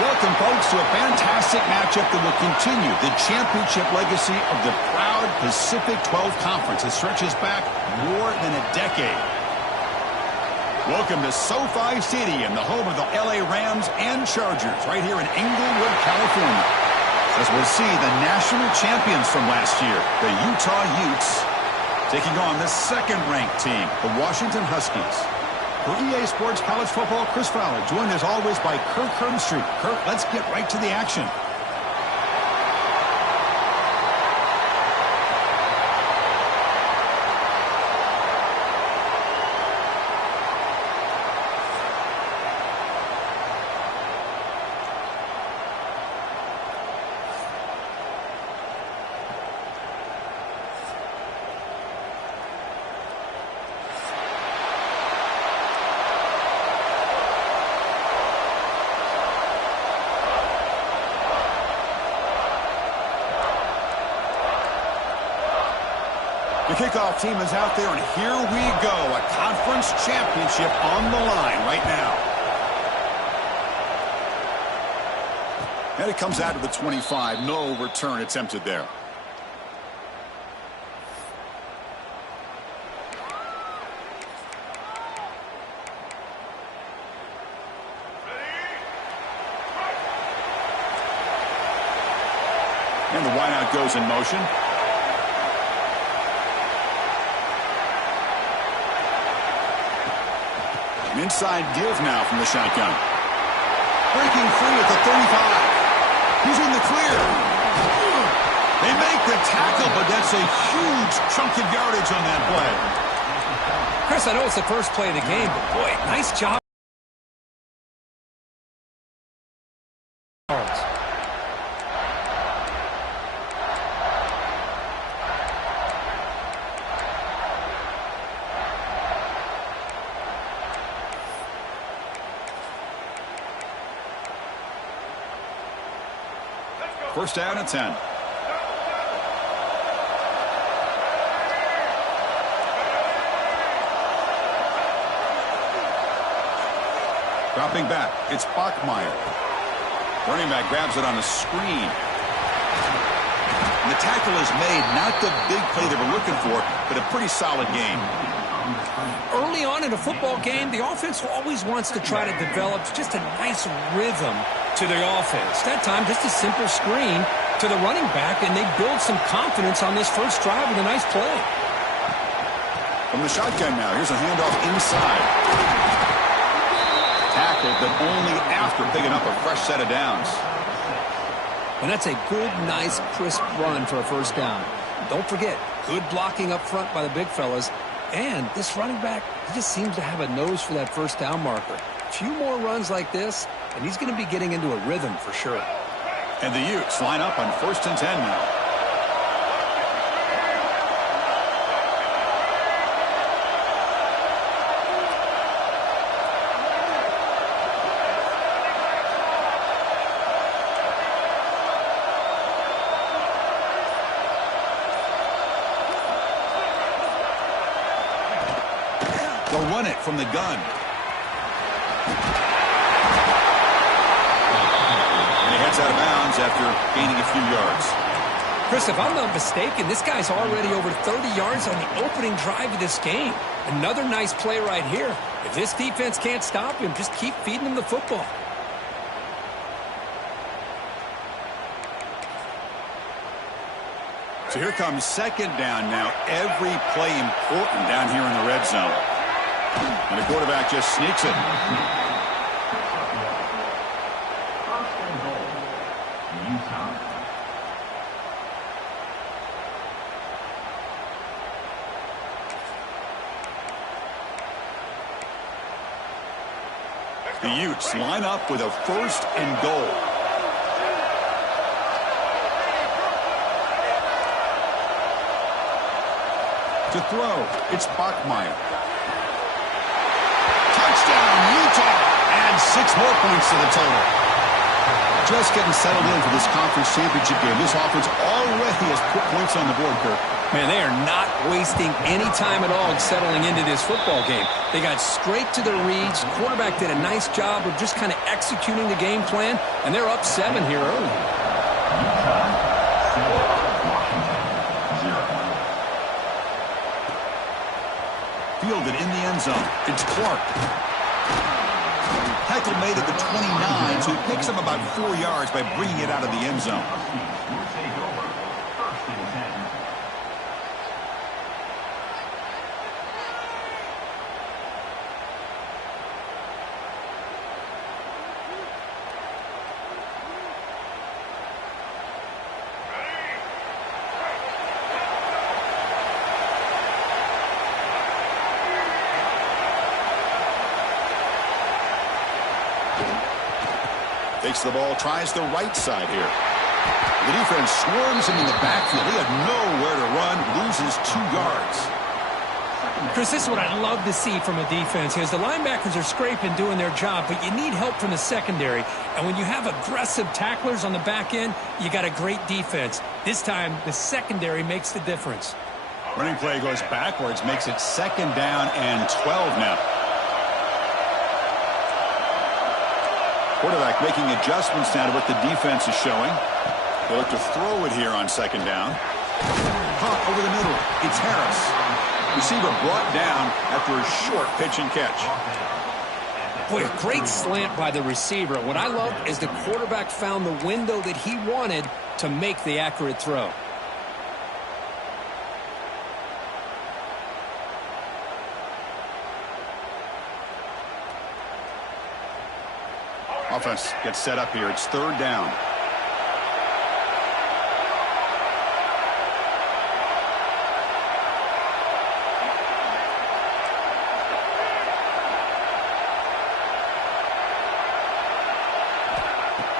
Welcome, folks, to a fantastic matchup that will continue the championship legacy of the proud Pacific 12 Conference that stretches back more than a decade. Welcome to SoFi Stadium, the home of the LA Rams and Chargers, right here in Inglewood, California. As we'll see the national champions from last year, the Utah Utes, taking on the second-ranked team, the Washington Huskies. For EA Sports College Football, Chris Fowler, joined as always by Kirk Herbstreit. Kirk, let's get right to the action. The kickoff team is out there, and here we go. A conference championship on the line right now. And it comes out to the 25. No return attempted there. And the wideout goes in motion. Inside give now from the shotgun. Breaking free at the 35. He's in the clear. They make the tackle, but that's a huge chunk of yardage on that play. Chris, I know it's the first play of the game, but boy, nice job. First down at 10. Dropping back, it's Bachmeier. Running back grabs it on a screen. And the tackle is made, not the big play they were looking for, but a pretty solid game. Early on in a football game, the offense always wants to try to develop just a nice rhythm to their offense. That time, just a simple screen to the running back, and they build some confidence on this first drive with a nice play. From the shotgun now, here's a handoff inside. Tackled, but only after picking up a fresh set of downs. And that's a good, nice, crisp run for a first down. Don't forget, good blocking up front by the big fellas. And this running back, he just seems to have a nose for that first down marker. A few more runs like this, and he's going to be getting into a rhythm for sure. And the Utes line up on 1st and 10 now. They'll run it from the gun. And he heads out of bounds after gaining a few yards. Chris, if I'm not mistaken, this guy's already over 30 yards on the opening drive of this game. Another nice play right here. If this defense can't stop him, just keep feeding him the football. So here comes second down now. Every play important down here in the red zone. And the quarterback just sneaks it. The Utes line up with a 1st and goal. To throw, it's Bachmeier. Touchdown, Utah. And 6 more points to the total. just getting settled in for this conference championship game. This offense already has put points on the board, Kirk. Man, they are not wasting any time at all settling into this football game. They got straight to their reads. Quarterback did a nice job of just kind of executing the game plan, and they're up 7 here early. Fielded in the end zone. It's Clark. Heckle made it to 29, so he picks up about 4 yards by bringing it out of the end zone. Takes the ball, tries the right side here. The defense swarms him in the backfield. He had nowhere to run, loses 2 yards. Chris, this is what I love to see from a defense. Because the linebackers are scraping, doing their job, but you need help from the secondary. And when you have aggressive tacklers on the back end, you got a great defense. This time, the secondary makes the difference. Running play goes backwards, makes it 2nd down and 12 now. Quarterback making adjustments now to what the defense is showing. They'll look to throw it here on 2nd down. Caught over the middle. It's Harris. Receiver brought down after a short pitch and catch. Boy, a great slant by the receiver. What I love is the quarterback found the window that he wanted to make the accurate throw. Offense gets set up here. It's 3rd down.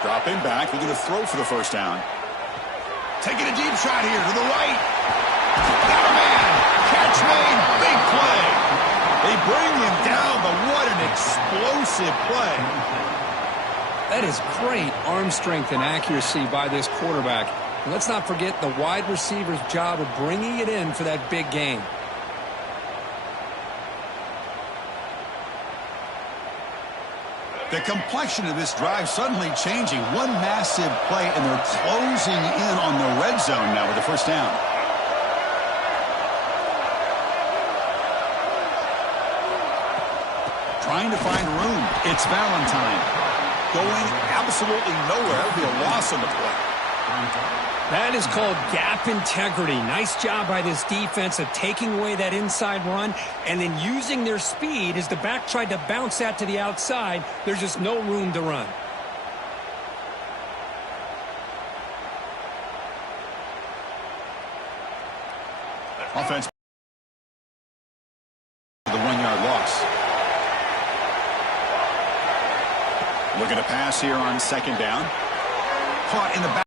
Dropping back. They're going to throw for the 1st down. Taking a deep shot here to the right. Got a man. Catch made. Big play. They bring him down, but what an explosive play. That is great arm strength and accuracy by this quarterback. And let's not forget the wide receiver's job of bringing it in for that big game. The complexion of this drive suddenly changing. One massive play, and they're closing in on the red zone now with the 1st down. Trying to find room. It's Valentine. Going absolutely nowhere. That would be a loss on the play. That is called gap integrity. Nice job by this defense of taking away that inside run and then using their speed as the back tried to bounce that to the outside. There's just no room to run. Offense. The 1-yard loss. Looking to pass here on 2nd down. Caught in the back.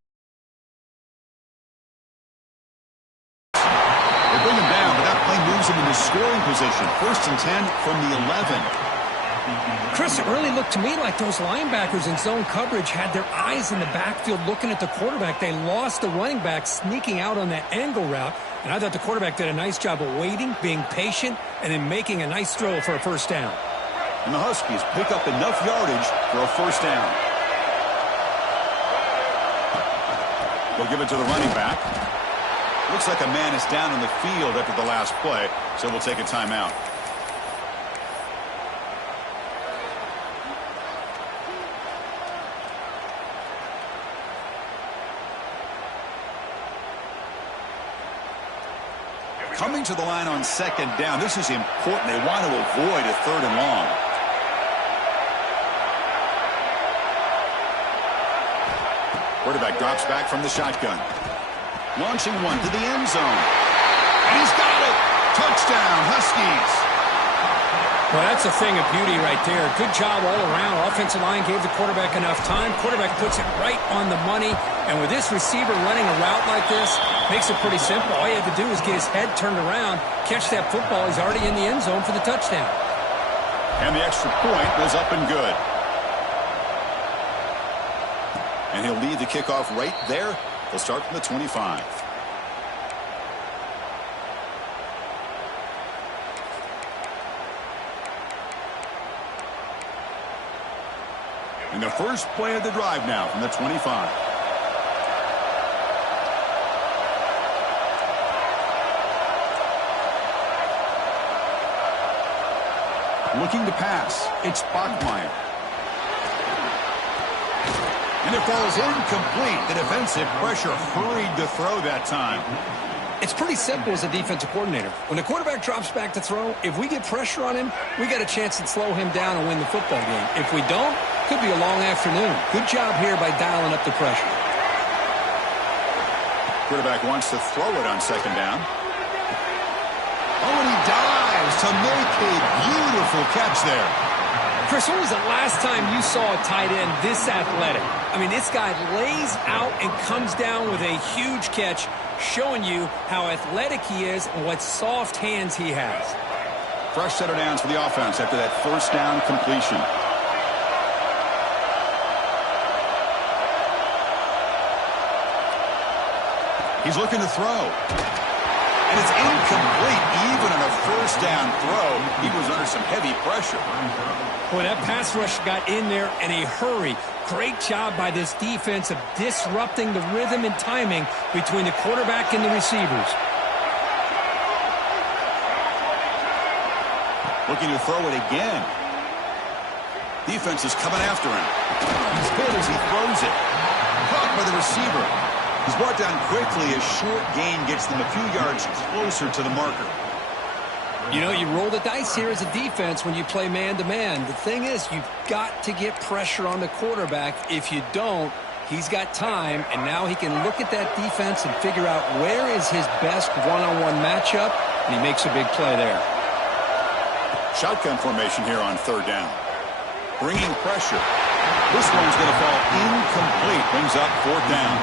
They bring him down, but that play moves him into scoring position. 1st and 10 from the 11. Chris, it really looked to me like those linebackers in zone coverage had their eyes in the backfield looking at the quarterback. They lost the running back sneaking out on that angle route. And I thought the quarterback did a nice job of waiting, being patient, and then making a nice throw for a 1st down. And the Huskies pick up enough yardage for a 1st down. They'll give it to the running back. Looks like a man is down in the field after the last play, so we'll take a timeout. Coming to the line on 2nd down. This is important. They want to avoid a 3rd and long. Quarterback drops back from the shotgun. Launching one to the end zone. And he's got it. Touchdown, Huskies. Well, that's a thing of beauty right there. Good job all around. Offensive line gave the quarterback enough time. Quarterback puts it right on the money. And with this receiver running a route like this, makes it pretty simple. All you had to do is get his head turned around, catch that football. He's already in the end zone for the touchdown. And the extra point was up and good. And he'll lead the kickoff right there. They'll start from the 25. And the first play of the drive now from the 25. Looking to pass. It's Bachmeier. And it falls incomplete. The defensive pressure hurried to throw that time. It's pretty simple as a defensive coordinator. When the quarterback drops back to throw, if we get pressure on him, we got a chance to slow him down and win the football game. If we don't, could be a long afternoon. Good job here by dialing up the pressure. Quarterback wants to throw it on second down. Oh, and he dives to make a beautiful catch there. Chris, when was the last time you saw a tight end this athletic? I mean, this guy lays out and comes down with a huge catch, showing you how athletic he is and what soft hands he has. Fresh set of downs for the offense after that first down completion. He's looking to throw. And it's incomplete. Even on a first down throw, he was under some heavy pressure. Boy, that pass rush got in there in a hurry. Great job by this defense of disrupting the rhythm and timing between the quarterback and the receivers. Looking to throw it again. Defense is coming after him. He's hit as he throws it. Caught by the receiver. He's brought down quickly. A short gain gets them a few yards closer to the marker. You know, you roll the dice here as a defense when you play man-to-man. The thing is, you've got to get pressure on the quarterback. If you don't, he's got time, and now he can look at that defense and figure out where is his best one-on-one matchup, and he makes a big play there. Shotgun formation here on third down. Bringing pressure. This one's going to fall incomplete. Brings up fourth down.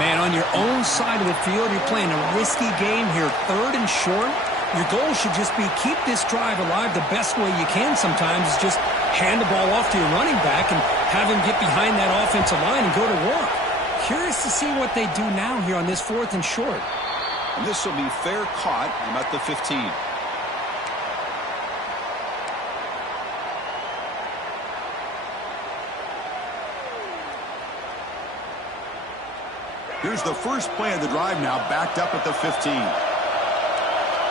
Man, on your own side of the field, you're playing a risky game here, third and short. Your goal should just be keep this drive alive the best way you can sometimes is just hand the ball off to your running back and have him get behind that offensive line and go to work. Curious to see what they do now here on this fourth and short. And this will be fair caught. I'm at the 15. Here's the first play of the drive now, backed up at the 15.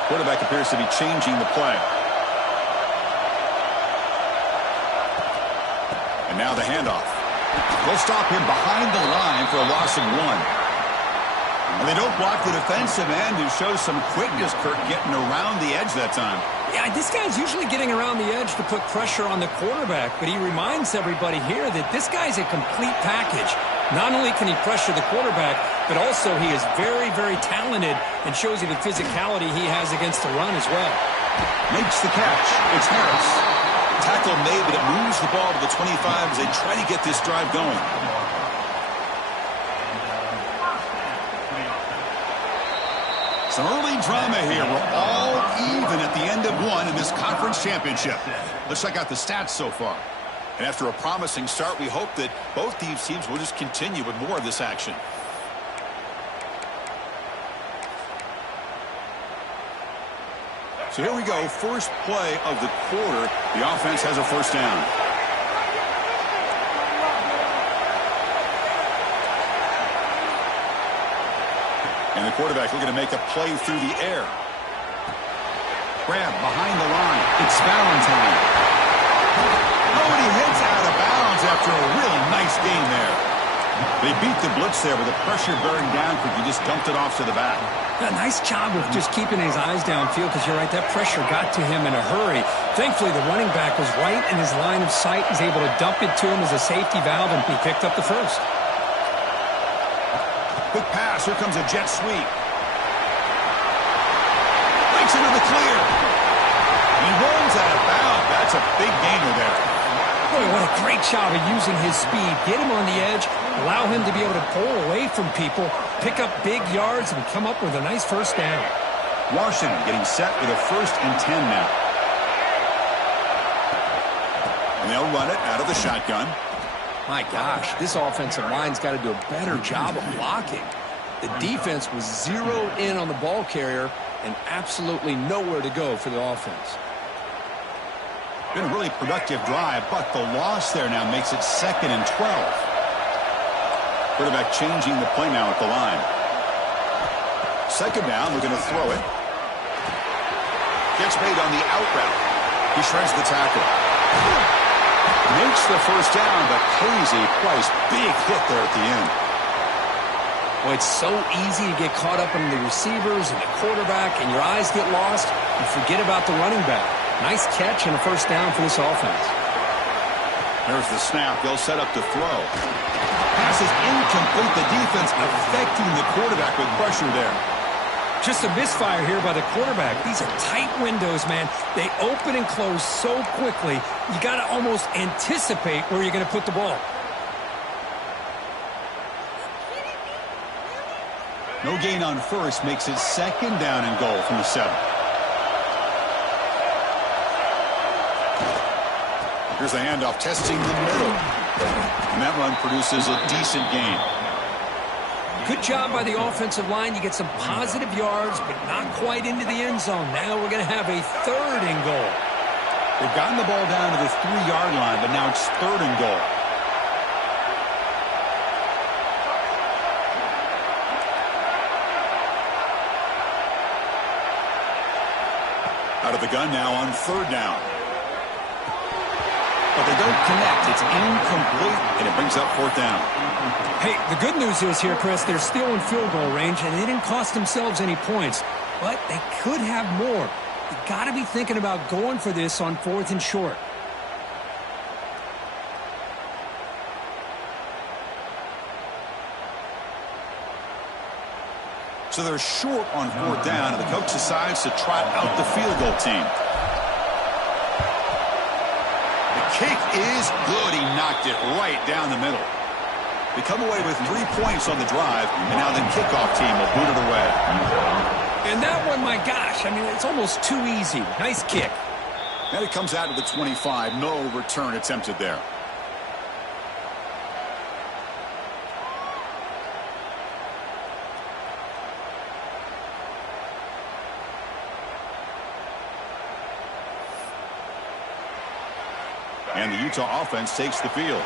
Quarterback appears to be changing the play. And now the handoff. They'll stop him behind the line for a loss of 1. And they don't block the defensive end, who shows some quickness, Kirk, getting around the edge that time. Yeah, this guy's usually getting around the edge to put pressure on the quarterback, but he reminds everybody here that this guy's a complete package. Not only can he pressure the quarterback, but also he is very, very talented and shows you the physicality he has against the run as well. Makes the catch. It's Harris. Tackle made, but it moves the ball to the 25 as they try to get this drive going. Some early drama here. We're all even at the end of one in this conference championship. Let's check out the stats so far. And after a promising start, we hope that both these teams will just continue with more of this action. So here we go. First play of the quarter. The offense has a first down. And the quarterback looking to make a play through the air. Grab behind the line. It's Valentine. Oh, and he hits out of bounds after a really nice gain there. They beat the blitz there with the pressure bearing down because he just dumped it off to the back. A nice job of just keeping his eyes downfield because you're right, that pressure got to him in a hurry. Thankfully, the running back was right in his line of sight, was able to dump it to him as a safety valve, and he picked up the first. Quick pass. Here comes a jet sweep. Breaks into the clear. He runs out of bounds. That's a big gainer there. Boy, what a great job of using his speed. Get him on the edge, allow him to be able to pull away from people, pick up big yards, and come up with a nice first down. Washington getting set with a 1st and 10 now. And they'll run it out of the shotgun. My gosh, this offensive line's got to do a better job of blocking. The defense was zeroed in on the ball carrier and absolutely nowhere to go for the offense. Been a really productive drive, but the loss there now makes it 2nd and 12. Quarterback changing the play now at the line. 2nd down, they're going to throw it. Gets made on the out route. He shreds the tackle. Makes the first down, but pays a price. Big hit there at the end. Well, it's so easy to get caught up in the receivers and the quarterback, and your eyes get lost. You forget about the running back. Nice catch and a first down for this offense. There's the snap. They'll set up to throw. Pass is incomplete. The defense affecting the quarterback with pressure there. Just a misfire here by the quarterback. These are tight windows, man. They open and close so quickly, you got to almost anticipate where you're going to put the ball. No gain on first makes it 2nd down and goal from the 7. Here's the handoff, testing the middle. And that run produces a decent gain. Good job by the offensive line. You get some positive yards, but not quite into the end zone. Now we're going to have a 3rd and goal. They've gotten the ball down to the 3-yard line, but now it's 3rd and goal. Out of the gun now on 3rd down. But they don't connect. It's incomplete, and it brings up 4th down. Hey, the good news is here, Chris, they're still in field goal range, and they didn't cost themselves any points. But they could have more. You got to be thinking about going for this on 4th and short. So they're short on 4th down, and the coach decides to trot out the field goal team. The kick is good. He knocked it right down the middle. They come away with 3 points on the drive, and now the kickoff team will boot it away. And that one, my gosh, I mean, it's almost too easy. Nice kick. And it comes out to the 25. No return attempted there. And the Utah offense takes the field.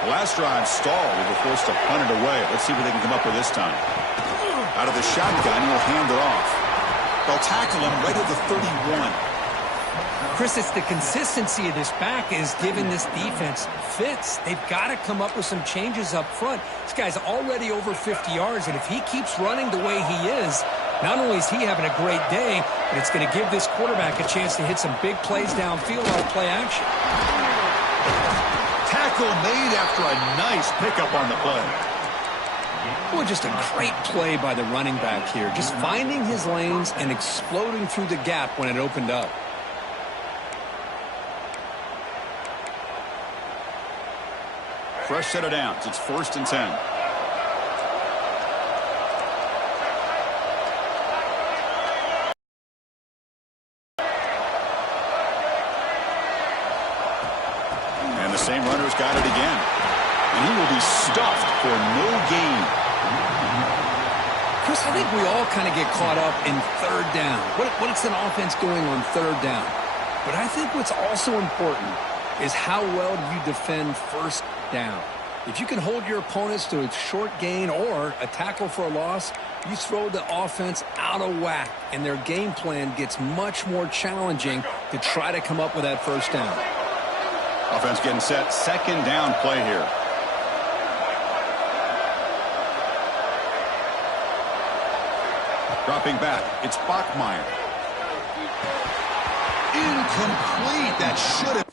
The last drive stalled. They were forced to punt it away. Let's see what they can come up with this time. Out of the shotgun, he'll hand it off. They'll tackle him right at the 31. Chris, it's the consistency of this back is giving this defense fits. They've got to come up with some changes up front. This guy's already over 50 yards, and if he keeps running the way he is, not only is he having a great day, but it's going to give this quarterback a chance to hit some big plays downfield on play action. Tackle made after a nice pickup on the play. Well, just a great play by the running back here. Just finding his lanes and exploding through the gap when it opened up. Fresh set of downs. It's 1st and 10. And the same runner's got it again. And he will be stuffed for no gain. Chris, I think we all kind of get caught up in 3rd down. What is an offense doing on 3rd down? But I think what's also important is how well do you defend 1st down. If you can hold your opponents to a short gain or a tackle for a loss, you throw the offense out of whack, and their game plan gets much more challenging to try to come up with that 1st down. Offense getting set. 2nd down play here. Dropping back. It's Bachmeier. Incomplete. That should have.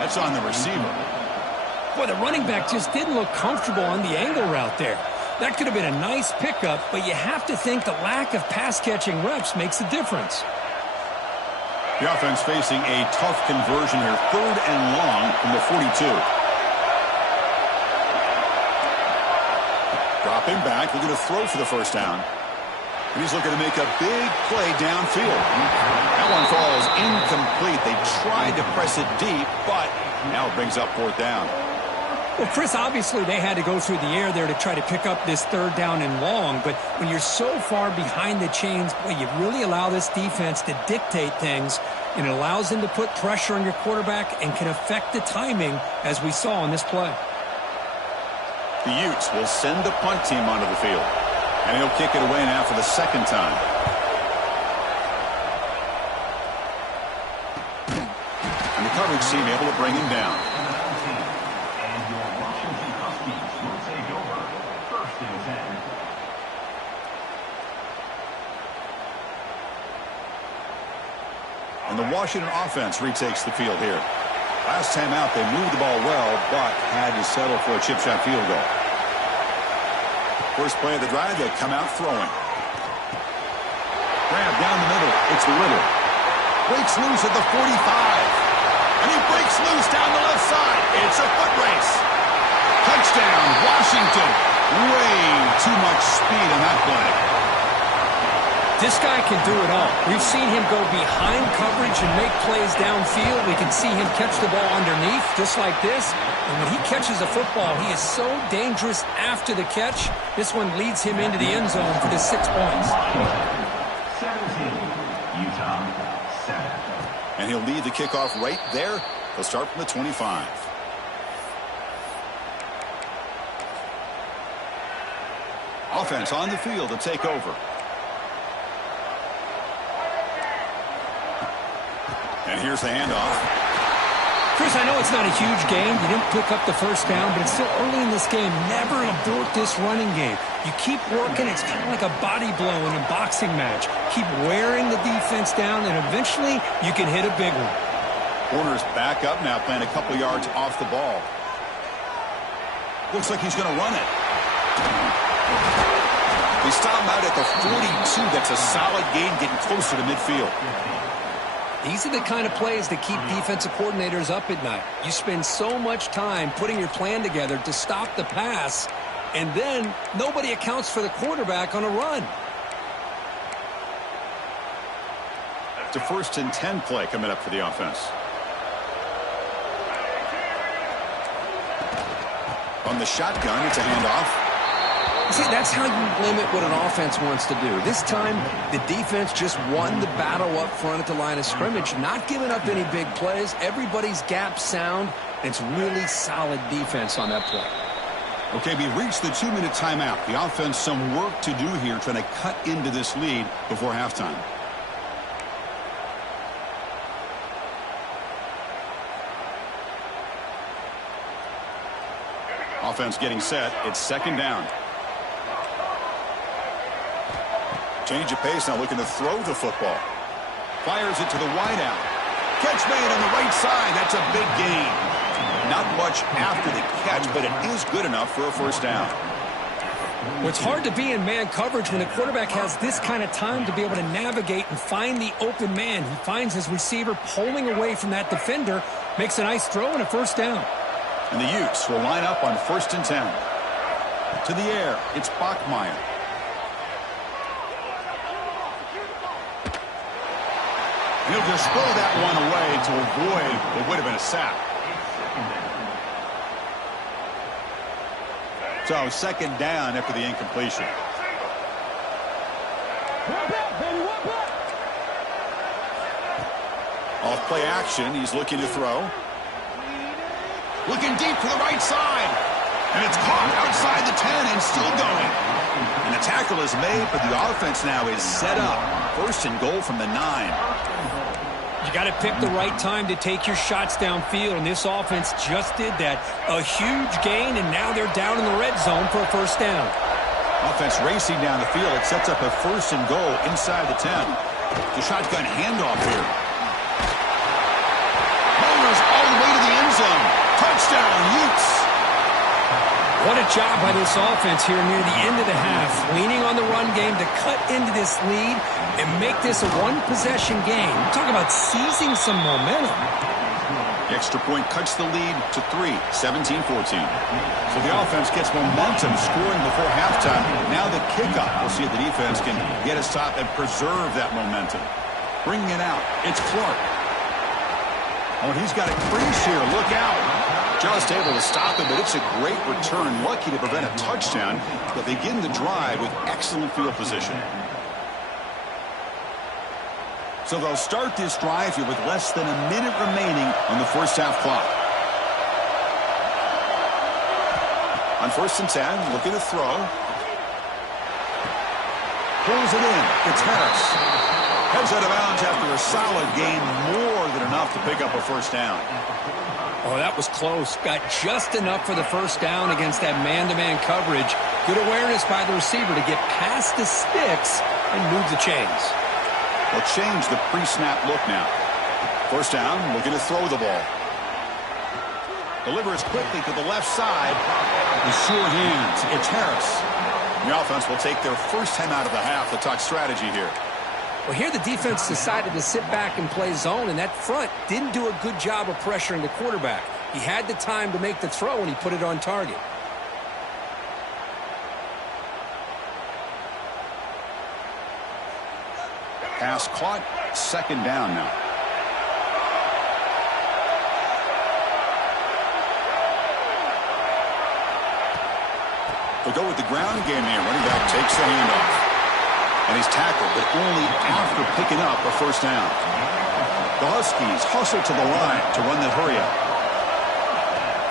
That's on the receiver. Boy, the running back just didn't look comfortable on the angle route there. That could have been a nice pickup, but you have to think the lack of pass-catching reps makes a difference. The offense facing a tough conversion here. 3rd and long from the 42. Dropping back, looking to throw for the first down. And he's looking to make a big play downfield. That one falls incomplete. They tried to press it deep, but now it brings up fourth down. Well, Chris, obviously they had to go through the air there to try to pick up this third down and long, but when you're so far behind the chains, boy, you really allow this defense to dictate things, and it allows them to put pressure on your quarterback and can affect the timing, as we saw on this play. The Utes will send the punt team onto the field, and he'll kick it away now for the second time. And the coverage team able to bring him down. And the Washington offense retakes the field here. Last time out, they moved the ball well, but had to settle for a chip shot field goal. First play of the drive, they come out throwing. Grab down the middle. It's Little. Breaks loose at the 45. And he breaks loose down the left side. It's a foot race. Touchdown, Washington. Way too much speed on that play. This guy can do it all. We've seen him go behind coverage and make plays downfield. We can see him catch the ball underneath, just like this. And when he catches a football, he is so dangerous after the catch. This one leads him into the end zone for the 6 points. 17, Utah, 7. And he'll lead the kickoff right there. He'll start from the 25. Offense on the field to take over. And here's the handoff. Chris, I know it's not a huge game. You didn't pick up the first down, but it's still early in this game. Never abort this running game. You keep working. It's kind of like a body blow in a boxing match. Keep wearing the defense down, and eventually you can hit a big one. Warner's back up now, playing a couple yards off the ball. Looks like he's going to run it. They stop him out at the 42. That's a solid gain, getting closer to midfield. These are the kind of plays that keep defensive coordinators up at night. You spend so much time putting your plan together to stop the pass, and then nobody accounts for the quarterback on a run. It's a 1st and 10 play coming up for the offense. On the shotgun, it's a handoff. See, that's how you limit what an offense wants to do. This time, the defense just won the battle up front at the line of scrimmage, not giving up any big plays. Everybody's gap sound. It's really solid defense on that play. Okay, we reached the 2-minute timeout. The offense some work to do here, trying to cut into this lead before halftime. Offense getting set. It's 2nd down. Change of pace now, looking to throw the football. Fires it to the wideout. Catch made on the right side. That's a big gain. Not much after the catch, but it is good enough for a first down. Well, it's hard to be in man coverage when the quarterback has this kind of time to be able to navigate and find the open man. He finds his receiver pulling away from that defender, makes a nice throw and a first down. And the Utes will line up on 1st and 10. To the air, it's Bachmeier. He'll just throw that one away to avoid what would have been a sack. So 2nd down after the incompletion. Off play action, he's looking to throw. Looking deep to the right side. And it's caught outside the 10 and still going. And the tackle is made, but the offense now is set up. 1st and goal from the 9. You got to pick the right time to take your shots downfield, and this offense just did that. A huge gain, and now they're down in the red zone for a first down. Offense racing down the field. It sets up a 1st and goal inside the 10. The shotgun handoff here. Bowlers all the way to the end zone. Touchdown, Utes. What a job by this offense here near the end of the half, leaning on the run game to cut into this lead and make this a one-possession game. Talk about seizing some momentum. The extra point cuts the lead to 3, 17-14. So the offense gets momentum scoring before halftime. Now the kickoff. We'll see if the defense can get a stop and preserve that momentum. Bringing it out. It's Clark. Oh, and he's got a crease here. Look out. Just able to stop it, but it's a great return. Lucky to prevent a touchdown, but begin the drive with excellent field position. So they'll start this drive here with less than a minute remaining on the first half clock. On 1st and 10, looking to throw. Pulls it in. It's Harris. Heads out of bounds after a solid gain, more than enough to pick up a first down. Oh, that was close. Got just enough for the first down against that man-to-man coverage. Good awareness by the receiver to get past the sticks and move the chains. They'll change the pre-snap look now. First down, looking to throw the ball. Delivers quickly to the left side. The sure hands. It's Harris. The offense will take their first time out of the half to talk strategy here. Well, here the defense decided to sit back and play zone, and that front didn't do a good job of pressuring the quarterback. He had the time to make the throw, and he put it on target. Pass caught. Second down now. They'll go with the ground game here. Running back takes the handoff. And he's tackled, but only after picking up a first down. The Huskies hustle to the line to run that hurry up.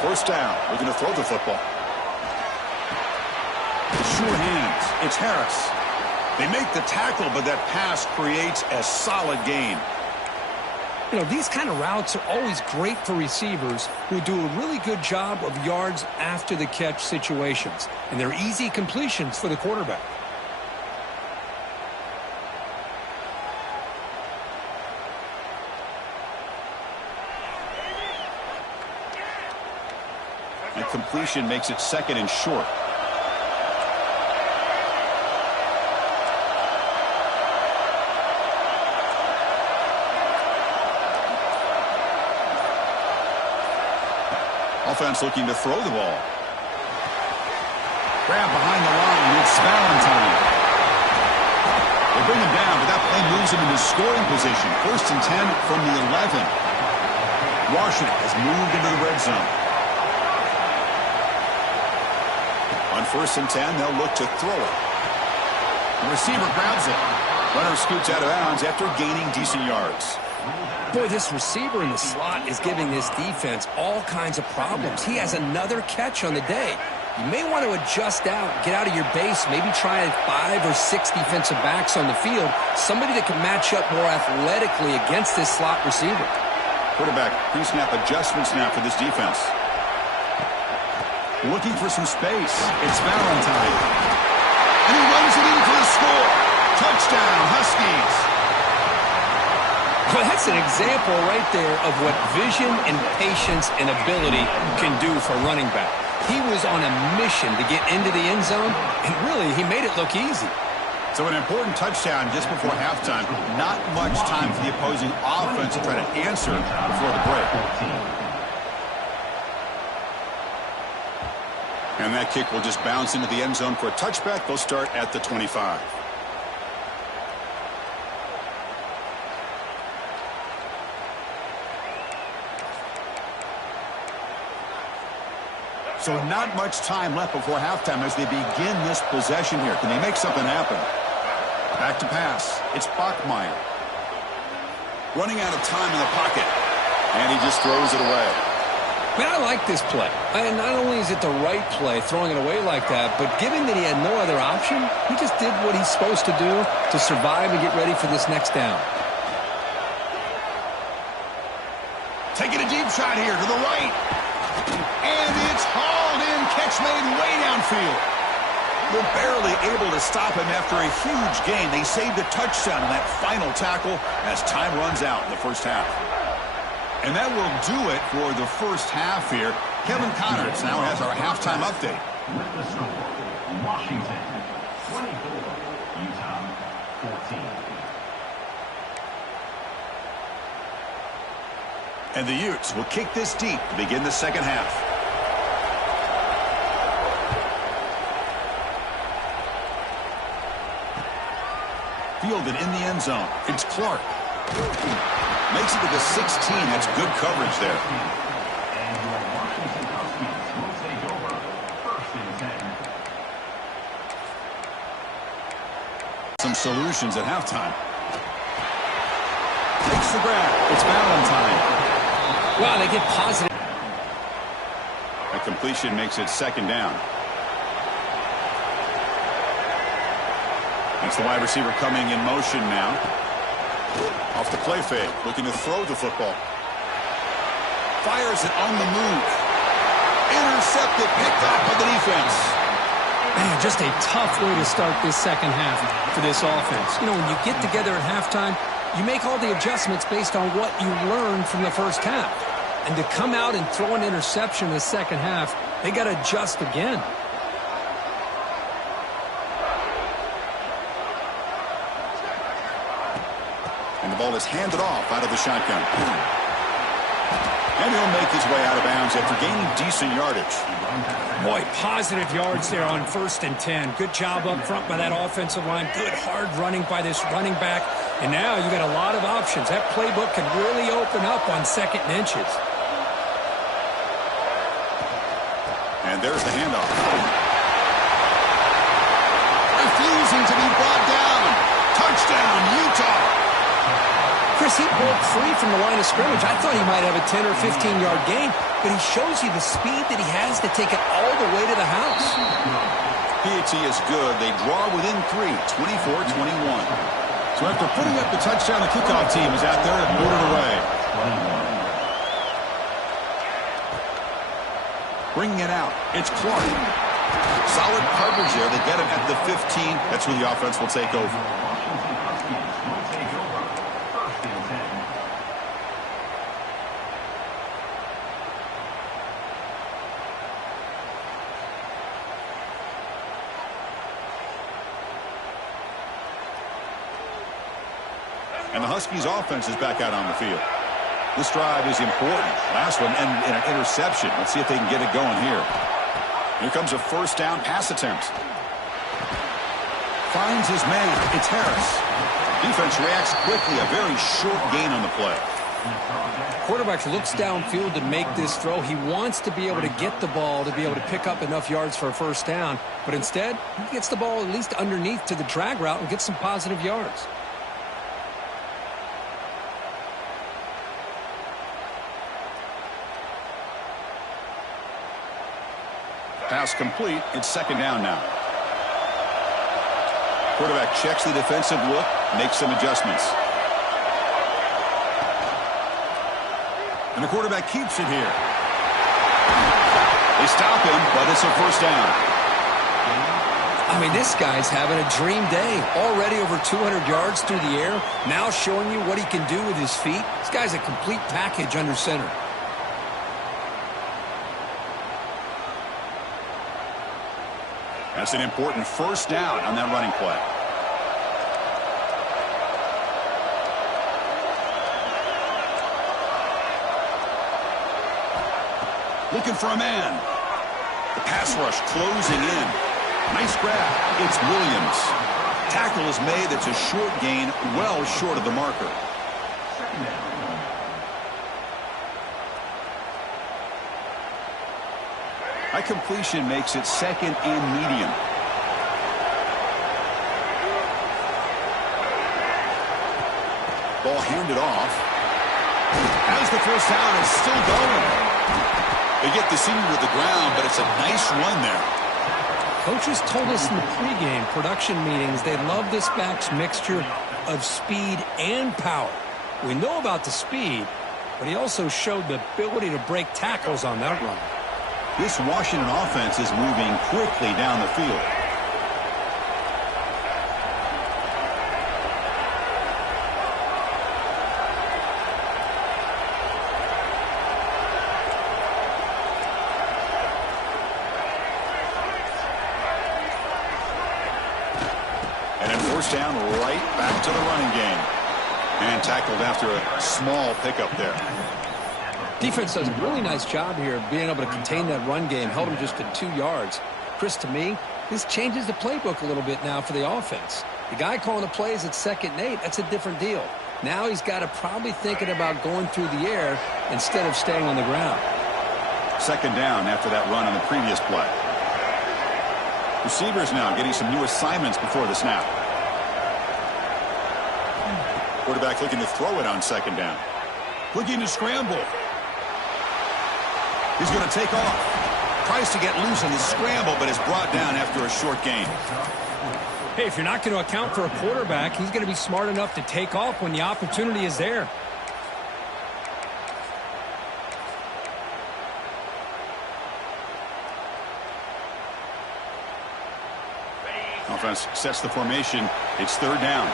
First down. We're going to throw the football. Sure hands. It's Harris. They make the tackle, but that pass creates a solid gain. You know, these kind of routes are always great for receivers who do a really good job of yards after the catch situations. And they're easy completions for the quarterback. And completion makes it second and short. Offense looking to throw the ball. Grab behind the line. It's Valentine. They bring him down, but that play moves him into scoring position. 1st and 10 from the 11. Washington has moved into the red zone. On 1st and 10, they'll look to throw it. The receiver grabs it. Runner scoots out of bounds after gaining decent yards. Boy, this receiver in the slot is giving this defense all kinds of problems. He has another catch on the day. You may want to adjust out, get out of your base, maybe try 5 or 6 defensive backs on the field, somebody that can match up more athletically against this slot receiver. Quarterback pre-snap adjustments now for this defense. Looking for some space. It's Valentine. And he runs it in for the score. Touchdown, Huskies. Well, that's an example right there of what vision and patience and ability can do for running back. He was on a mission to get into the end zone, and really, he made it look easy. So an important touchdown just before halftime. Not much time for the opposing offense to try to answer before the break. And that kick will just bounce into the end zone for a touchback. They'll start at the 25. So not much time left before halftime as they begin this possession here. Can they make something happen? Back to pass. It's Bachmeier. Running out of time in the pocket. And he just throws it away. Man, I like this play. And not only is it the right play, throwing it away like that, but given that he had no other option, he just did what he's supposed to do to survive and get ready for this next down. Taking a deep shot here to the right. And it's hauled in. Catch made way downfield. They're barely able to stop him after a huge gain. They saved a touchdown on that final tackle as time runs out in the first half. And that will do it for the first half here. Kevin Connors now has our halftime update. With the score, Washington 24, Utah 14. And the Utes will kick this deep to begin the second half. Fielded in the end zone. It's Clark. Makes it to the 16. That's good coverage there. And your Washington Huskies will take over 1st and 10. Some solutions at halftime. Takes the grab. It's Valentine. Wow, they get positive. A completion makes it 2nd down. It's the wide receiver coming in motion now. Off the play fake, looking to throw the football. Fires it on the move. Intercepted, picked off by the defense. Man, just a tough way to start this second half for this offense. You know, when you get together at halftime, you make all the adjustments based on what you learned from the first half. And to come out and throw an interception in the second half, they got to adjust again. And the ball is handed off out of the shotgun. And he'll make his way out of bounds after gaining decent yardage. Boy, positive yards there on 1st and 10. Good job up front by that offensive line. Good hard running by this running back. And now you got a lot of options. That playbook can really open up on 2nd and inches. And there's the handoff. Refusing to be brought down. Touchdown, Utah. Chris, he broke free from the line of scrimmage. I thought he might have a 10 or 15-yard gain, but he shows you the speed that he has to take it all the way to the house. PAT is good. They draw within 3, 24-21. So after putting up the touchdown, the kickoff team is out there to boot it away. Bringing it out, it's Clark. Solid coverage there. They get him at the 15. That's where the offense will take over. And the Huskies offense is back out on the field. This drive is important. Last one and an interception. Let's see if they can get it going here. Here comes a 1st down pass attempt. Finds his man. It's Harris. Defense reacts quickly. A very short gain on the play. Quarterback looks downfield to make this throw. He wants to be able to get the ball to be able to pick up enough yards for a 1st down. But instead, he gets the ball at least underneath to the drag route and gets some positive yards. Pass complete. It's 2nd down now. Quarterback checks the defensive look, makes some adjustments. And the quarterback keeps it here. They stop him, but it's a 1st down. I mean, this guy's having a dream day. Already over 200 yards through the air. Now showing you what he can do with his feet. This guy's a complete package under center. That's an important 1st down on that running play. Looking for a man. The pass rush closing in. Nice grab. It's Williams. Tackle is made. It's a short gain, well short of the marker. High completion makes it 2nd and medium. Ball handed off. As the 1st down is still going. They get the senior to the ground, but it's a nice run there. Coaches told us in the pregame production meetings they love this back's mixture of speed and power. We know about the speed, but he also showed the ability to break tackles on that run. This Washington offense is moving quickly down the field. And then 1st down, right back to the running game. And tackled after a small pickup there. Defense does a really nice job here being able to contain that run game, held him just to 2 yards. Chris, to me, this changes the playbook a little bit now for the offense. The guy calling the plays at 2nd and 8, that's a different deal. Now he's got to probably thinking about going through the air instead of staying on the ground. 2nd down after that run on the previous play. Receivers now getting some new assignments before the snap. Quarterback looking to throw it on 2nd down. Looking to scramble. He's going to take off. Tries to get loose in the scramble, but is brought down after a short gain. Hey, if you're not going to account for a quarterback, he's going to be smart enough to take off when the opportunity is there. Offense sets the formation. It's 3rd down.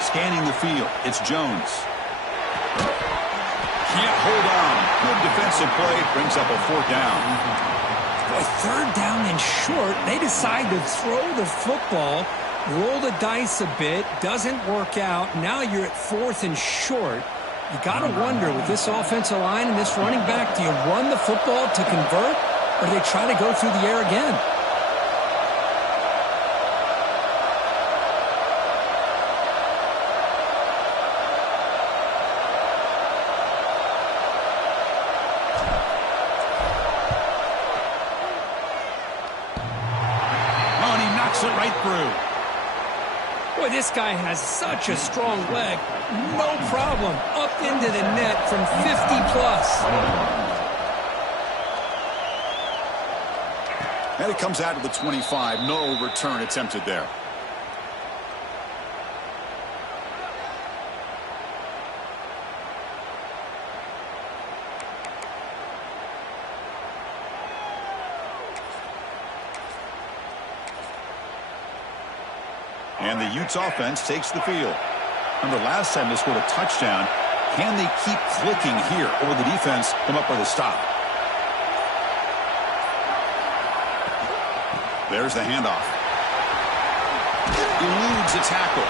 Scanning the field. It's Jones. Can't hold on. Good defensive play. Brings up a 4th down. Boy, 3rd down and short. They decide to throw the football, roll the dice a bit. Doesn't work out. Now you're at 4th and short. You got to wonder, with this offensive line and this running back, do you run the football to convert, or do they try to go through the air again? Boy, this guy has such a strong leg. No problem. Up into the net from 50-plus. And it comes out of the 25. No return attempted there. And the Utes offense takes the field. Remember, last time they scored a touchdown. Can they keep clicking here, or will the defense come up with a stop? There's the handoff. Eludes a tackle.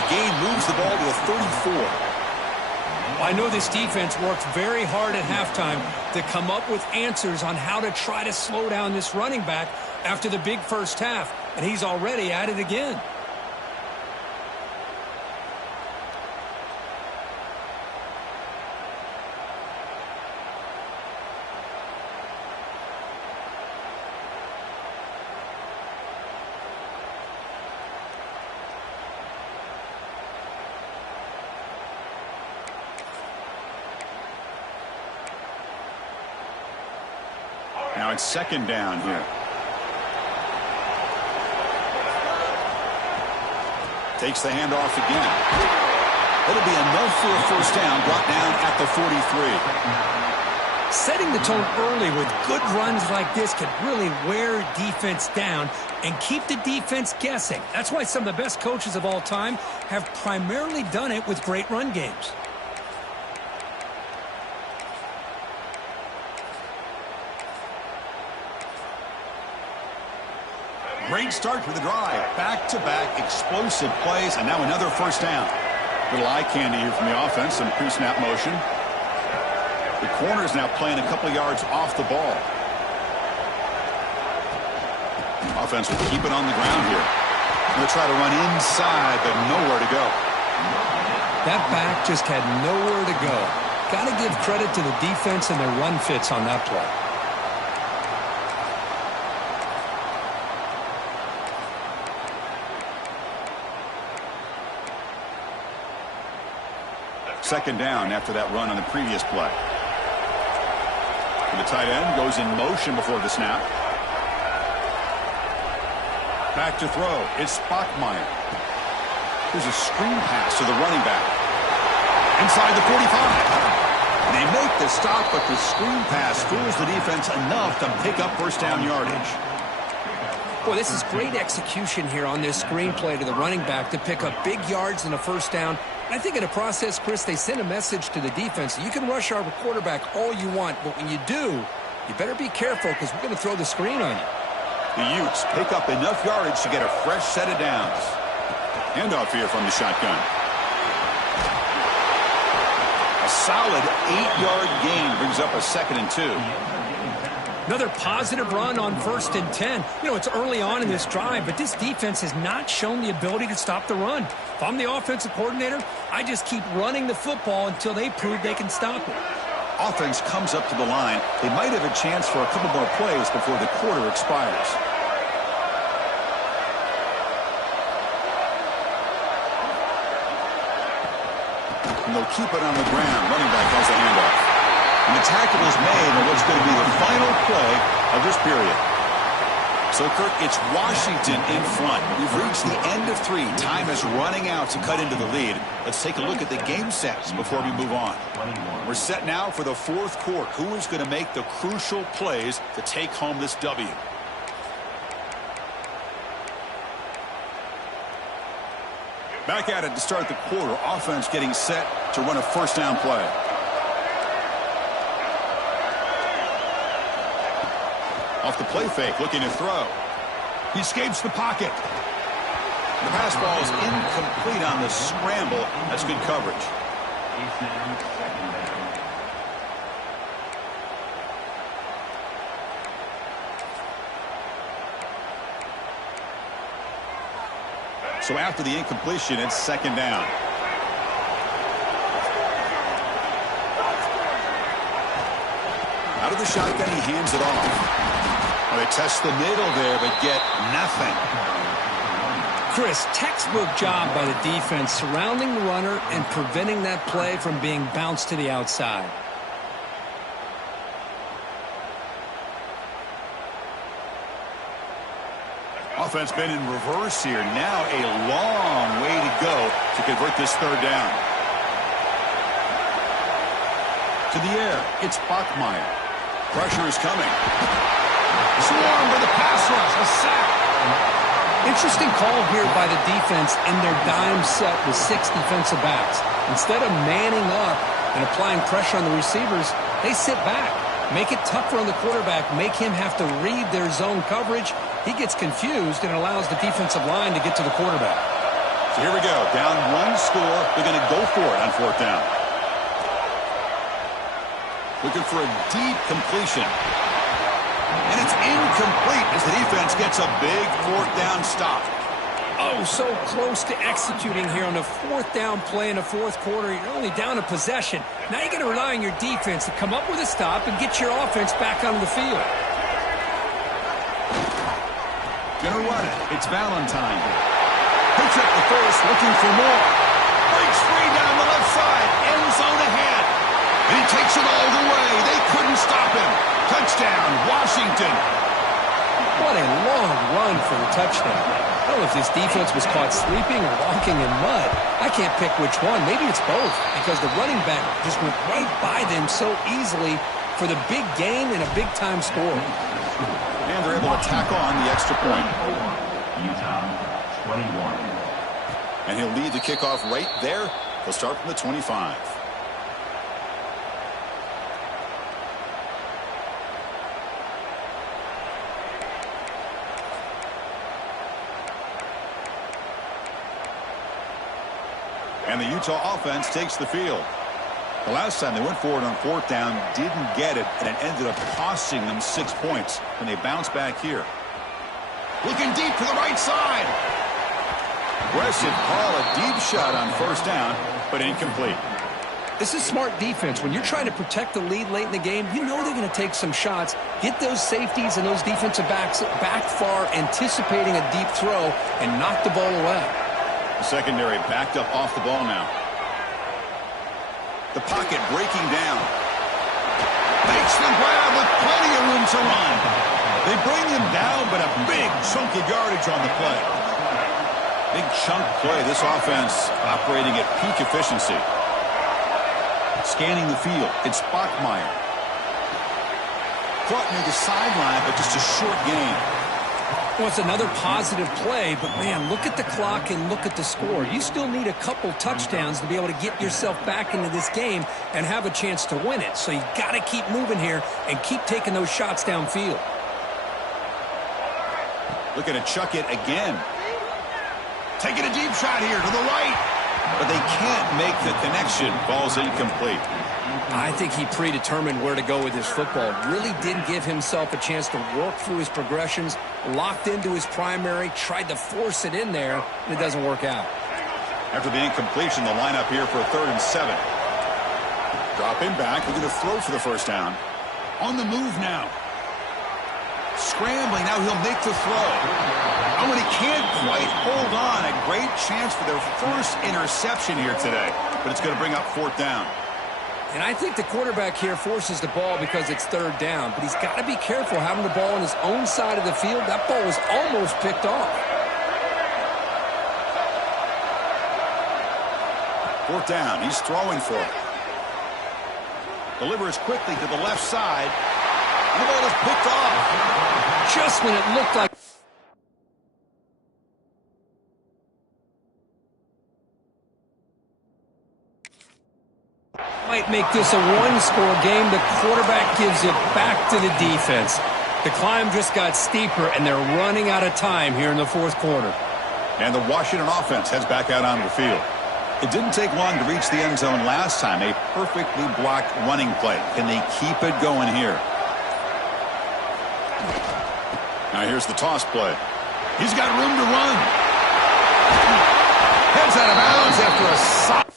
The gain moves the ball to the 34. I know this defense worked very hard at halftime to come up with answers on how to try to slow down this running back after the big first half, and he's already at it again. Now it's 2nd down here. Takes the handoff again. It'll be enough for a 1st down, brought down at the 43. Setting the tone early with good runs like this can really wear defense down and keep the defense guessing. That's why some of the best coaches of all time have primarily done it with great run games. Great start to the drive. Back-to-back explosive plays, and now another 1st down. Little eye candy here from the offense, some pre-snap motion. The corner's now playing a couple yards off the ball. Offense will keep it on the ground here. They'll try to run inside, but nowhere to go. That back just had nowhere to go. Got to give credit to the defense and their run fits on that play. 2nd down after that run on the previous play. And the tight end goes in motion before the snap. Back to throw. It's Bachmeier. There's a screen pass to the running back. Inside the 45. They make the stop, but the screen pass fools the defense enough to pick up 1st down yardage. Boy, this is great execution here on this screen play to the running back to pick up big yards and a 1st down. I think in the process, Chris, they send a message to the defense. You can rush our quarterback all you want, but when you do, you better be careful because we're going to throw the screen on you. The Utes pick up enough yardage to get a fresh set of downs. Handoff here from the shotgun. A solid 8-yard gain brings up a 2nd and 2. Another positive run on 1st and 10. You know, it's early on in this drive, but this defense has not shown the ability to stop the run. If I'm the offensive coordinator, I just keep running the football until they prove they can stop it. Offense comes up to the line. They might have a chance for a couple more plays before the quarter expires. And they'll keep it on the ground. Running back has the handoff. And the tackle is made on what's going to be the final play of this period. So, Kirk, it's Washington in front. We've reached the end of 3. Time is running out to cut into the lead. Let's take a look at the game sets before we move on. We're set now for the 4th quarter. Who is going to make the crucial plays to take home this W? Back at it to start the quarter. Offense getting set to run a 1st down play. Off the play fake, looking to throw. He escapes the pocket. The pass ball is incomplete on the scramble. That's good coverage. So after the incompletion, it's 2nd down. Out of the shotgun, he hands it off. Well, they test the middle there, but get nothing. Chris, textbook job by the defense surrounding the runner and preventing that play from being bounced to the outside. Offense been in reverse here. Now a long way to go to convert this 3rd down. To the air, it's Bachmeier. Pressure is coming. Swarm with a pass rush, a sack. Interesting call here by the defense in their dime set with 6 defensive backs. Instead of manning up and applying pressure on the receivers, they sit back, make it tougher on the quarterback, make him have to read their zone coverage. He gets confused and allows the defensive line to get to the quarterback. So here we go, down 1 score. They're going to go for it on 4th down. Looking for a deep completion. And it's incomplete as the defense gets a big 4th down stop. Oh, so close to executing here on the 4th down play in the 4th quarter. You're only down a possession. Now you're going to rely on your defense to come up with a stop and get your offense back onto the field. Gonna run it. It's Valentine. Picks up the first, looking for more. Breaks free down the left side. End zone ahead. And he takes it all the way. They couldn't stop him. Touchdown, Washington. What a long run for the touchdown. I don't know if this defense was caught sleeping or walking in mud. I can't pick which one. Maybe it's both, because the running back just went right by them so easily for the big gain and a big-time score. And they're able to tack on the extra point. Utah, 21. And he'll lead the kickoff right there. He'll start from the 25. And the Utah offense takes the field. The last time they went for it on 4th down, didn't get it, and it ended up costing them 6 points. And they bounce back here. Looking deep to the right side. Aggressive call, a deep shot on 1st down, but incomplete. This is smart defense. When you're trying to protect the lead late in the game, you know they're going to take some shots, get those safeties and those defensive backs back far, anticipating a deep throw, and knock the ball away. The secondary backed up off the ball now. The pocket breaking down. Makes the grab with plenty of room to run. They bring him down, but a big chunk of yardage on the play. Big chunk play. This offense operating at peak efficiency. Scanning the field. It's Bachmeier. Caught near the sideline, but just a short gain. Well, it's another positive play, but, man, look at the clock and look at the score. You still need a couple touchdowns to be able to get yourself back into this game and have a chance to win it. So you got to keep moving here and keep taking those shots downfield. Looking to chuck it again. Taking a deep shot here to the right. But they can't make the connection. Ball's incomplete. I think he predetermined where to go with his football. Really didn't give himself a chance to work through his progressions. Locked into his primary. Tried to force it in there. And it doesn't work out. After the incompletion, the lineup here for a 3rd and 7. Dropping back. Looking to throw for the first down. On the move now. Scrambling. Now he'll make the throw. Oh, and he can't quite hold on. A great chance for their first interception here today. But it's going to bring up 4th down. And I think the quarterback here forces the ball because it's 3rd down. But he's got to be careful having the ball on his own side of the field. That ball was almost picked off. 4th down. He's throwing for it. Delivers quickly to the left side. And the ball is picked off. Just when it looked like... Might make this a one-score game. The quarterback gives it back to the defense. The climb just got steeper, and they're running out of time here in the 4th quarter. And the Washington offense heads back out onto the field. It didn't take long to reach the end zone last time. A perfectly blocked running play. Can they keep it going here? Now here's the toss play. He's got room to run. Heads out of bounds after a solid...